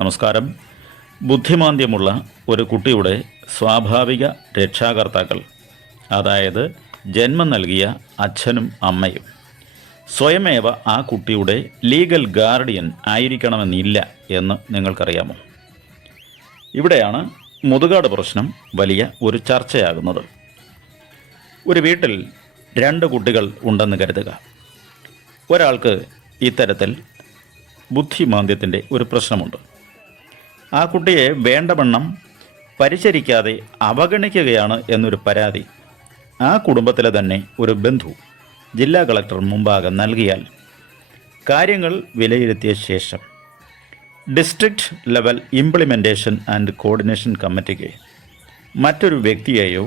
നമസ്കാരം. ബുദ്ധിമാന്ദ്യമുള്ള ഒരു കുട്ടിയുടെ സ്വാഭാവിക രക്ഷാകർത്താക്കൾ അതായത് ജന്മം നൽകിയ അച്ഛനും അമ്മയും. സ്വയമേവ ആ കുട്ടിയുടെ ലീഗൽ ഗാർഡിയൻ ആയിരിക്കണമെന്നില്ല എന്ന് നിങ്ങൾക്കറിയാമോ? ഇവിടെയാണ് മുതുകാട് പ്രശ്നം വലിയ ഒരു ചർച്ചയാകുന്നത്. ഒരു വീട്ടിൽ രണ്ട് കുട്ടികൾ ഉണ്ടെന്ന് കരുതുക. ഒരാൾക്ക് ഇത്തരത്തിൽ ബുദ്ധിമാന്ദ്യത്തിന്റെ ഒരു പ്രശ്നമുണ്ട്. ആ കുട്ടിയെ വേണ്ടവണ്ണം പരിചരിക്കാതെ അവഗണിക്കുകയാണ് എന്നൊരു പരാതി ആ കുടുംബത്തിലെ തന്നെ ഒരു ബന്ധു ജില്ലാ കളക്ടർ മുമ്പാകെ നൽകിയാൽ കാര്യങ്ങൾ വിലയിരുത്തിയ ശേഷം district level implementation and coordination കമ്മിറ്റിക്ക് മറ്റൊരു വ്യക്തിയെയോ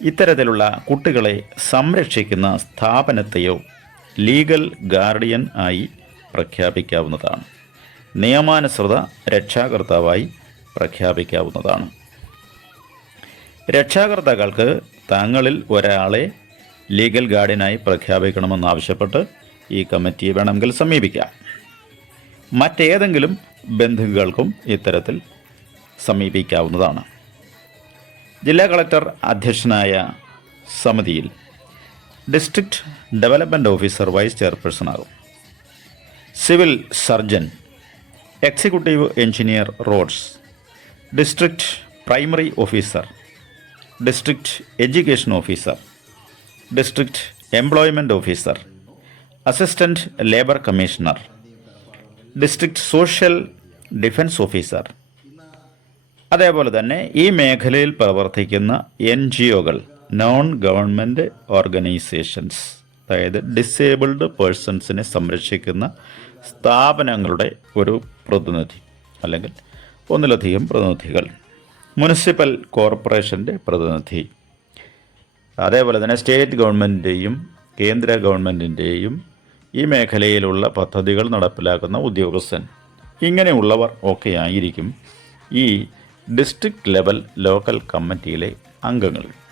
ഇത്തരത്തിലുള്ള കുട്ടികളെ സംരക്ഷിക്കുന്ന സ്ഥാപനത്തെയോ ലീഗൽ ഗാർഡിയൻ ആയി പ്രഖ്യാപിക്കാവുന്നതാണ്. നിയമാനുസൃത രക്ഷാകർത്താവായി പ്രഖ്യാപിക്കാവുന്നതാണ്. രക്ഷാകർത്താക്കൾക്ക് തങ്ങളിൽ ഒരാളെ ലീഗൽ ഗാർഡിനായി പ്രഖ്യാപിക്കണമെന്നാവശ്യപ്പെട്ട് ഈ കമ്മിറ്റിയെ വേണമെങ്കിൽ സമീപിക്കാം. മറ്റേതെങ്കിലും ബന്ധുക്കൾക്കും ഇത്തരത്തിൽ സമീപിക്കാവുന്നതാണ്. ജില്ലാ കളക്ടർ അധ്യക്ഷനായ സമിതിയിൽ district development officer vice chairperson ആകും civil surgeon executive engineer roads district primary officer district education officer district employment officer assistant labour commissioner district social defence officer അതേപോലെ തന്നെ ഈ മേഖലയിൽ പ്രവർത്തിക്കുന്ന എൻ ജി ഒകൾ നോൺ ഗവൺമെന്റ് ഓർഗനൈസേഷൻസ് അതായത് disabled പേഴ്സൺസിനെ സംരക്ഷിക്കുന്ന സ്ഥാപനങ്ങളുടെ ഒരു പ്രതിനിധി അല്ലെങ്കിൽ ഒന്നിലധികം പ്രതിനിധികൾ. മുനിസിപ്പൽ കോർപ്പറേഷന്റെ പ്രതിനിധി. അതേപോലെ തന്നെ സ്റ്റേറ്റ് ഗവൺമെന്റിന്റെയും കേന്ദ്ര ഗവൺമെന്റിന്റെയും ഈ മേഖലയിലുള്ള പദ്ധതികൾ നടപ്പിലാക്കുന്ന ഉദ്യോഗസ്ഥൻ. ഇങ്ങനെയുള്ളവർ ഒക്കെ ആയിരിക്കും ഈ ഡിസ്ട്രിക്ട് ലെവൽ ലോക്കൽ കമ്മിറ്റിയിലെ അംഗങ്ങൾ.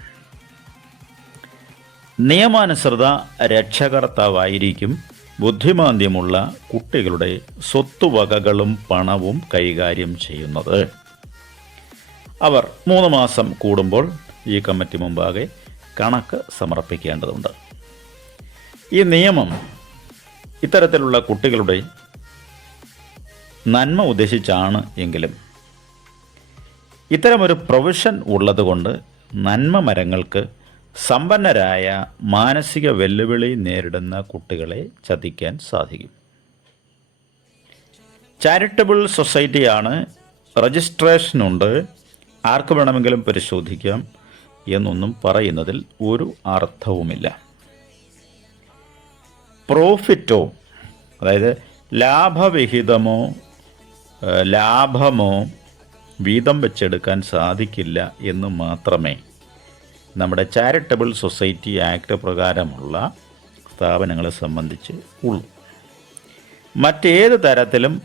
നിയമാനുസൃത രക്ഷകർത്താവായിരിക്കും ബുദ്ധിമാന്ദ്യമുള്ള കുട്ടികളുടെ സ്വത്തുവകകളും പണവും കൈകാര്യം ചെയ്യുന്നത്. അവർ മൂന്ന് മാസം കൂടുമ്പോൾ ഈ കമ്മിറ്റി മുമ്പാകെ കണക്ക് സമർപ്പിക്കേണ്ടതുണ്ട്. ഈ നിയമം ഇത്തരത്തിലുള്ള കുട്ടികളുടെ നന്മ ഉദ്ദേശിച്ചാണ് എങ്കിലും ഇത്തരമൊരു പ്രൊവിഷൻ ഉള്ളതുകൊണ്ട് നന്മ മരങ്ങൾക്ക് സമ്പന്നരായ മാനസിക വെല്ലുവിളി നേരിടുന്ന കുട്ടികളെ ചതിക്കാൻ സാധിക്കും. ചാരിറ്റബിൾ സൊസൈറ്റിയാണ് രജിസ്ട്രേഷനുണ്ട്. ആർക്ക് വേണമെങ്കിലും പരിശോധിക്കാം എന്നൊന്നും പറയുന്നതിൽ ഒരു അർത്ഥവുമില്ല. പ്രോഫിറ്റോ അതായത് ലാഭവിഹിതമോ ലാഭമോ വീതം വെച്ചെടുക്കാൻ സാധിക്കില്ല എന്ന് മാത്രമേ നമ്മുടെ ചാരിറ്റബിൾ സൊസൈറ്റി ആക്ട് പ്രകാരമുള്ള സ്ഥാപനങ്ങളെ സംബന്ധിച്ച് ഉള്ളൂ. മറ്റേത് തരത്തിലും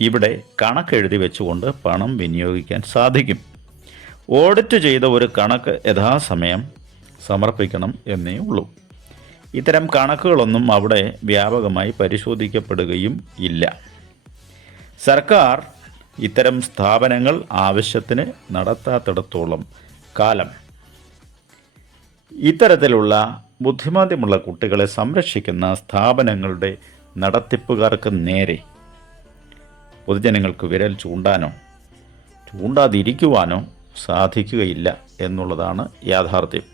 ഇവിടെ കണക്കെഴുതി വെച്ചുകൊണ്ട് പണം വിനിയോഗിക്കാൻ സാധിക്കും. ഓഡിറ്റ് ചെയ്ത ഒരു കണക്ക് യഥാസമയം സമർപ്പിക്കണം എന്നേ ഉള്ളൂ. ഇത്തരം കണക്കുകളൊന്നും അവിടെ വ്യാപകമായി പരിശോധിക്കപ്പെടുകയും ഇല്ല. സർക്കാർ ഇത്തരം സ്ഥാപനങ്ങൾ ആവശ്യത്തിന് നടത്താത്തിടത്തോളം കാലം ഇത്തരത്തിലുള്ള ബുദ്ധിമാന്ദ്യമുള്ള കുട്ടികളെ സംരക്ഷിക്കുന്ന സ്ഥാപനങ്ങളുടെ നടത്തിപ്പുകാർക്ക് നേരെ. പൊതുജനങ്ങൾക്ക് വിരൽ ചൂണ്ടാനോ ചൂണ്ടാതിരിക്കുവാനോ സാധിക്കുകയില്ല എന്നുള്ളതാണ് യാഥാർത്ഥ്യം.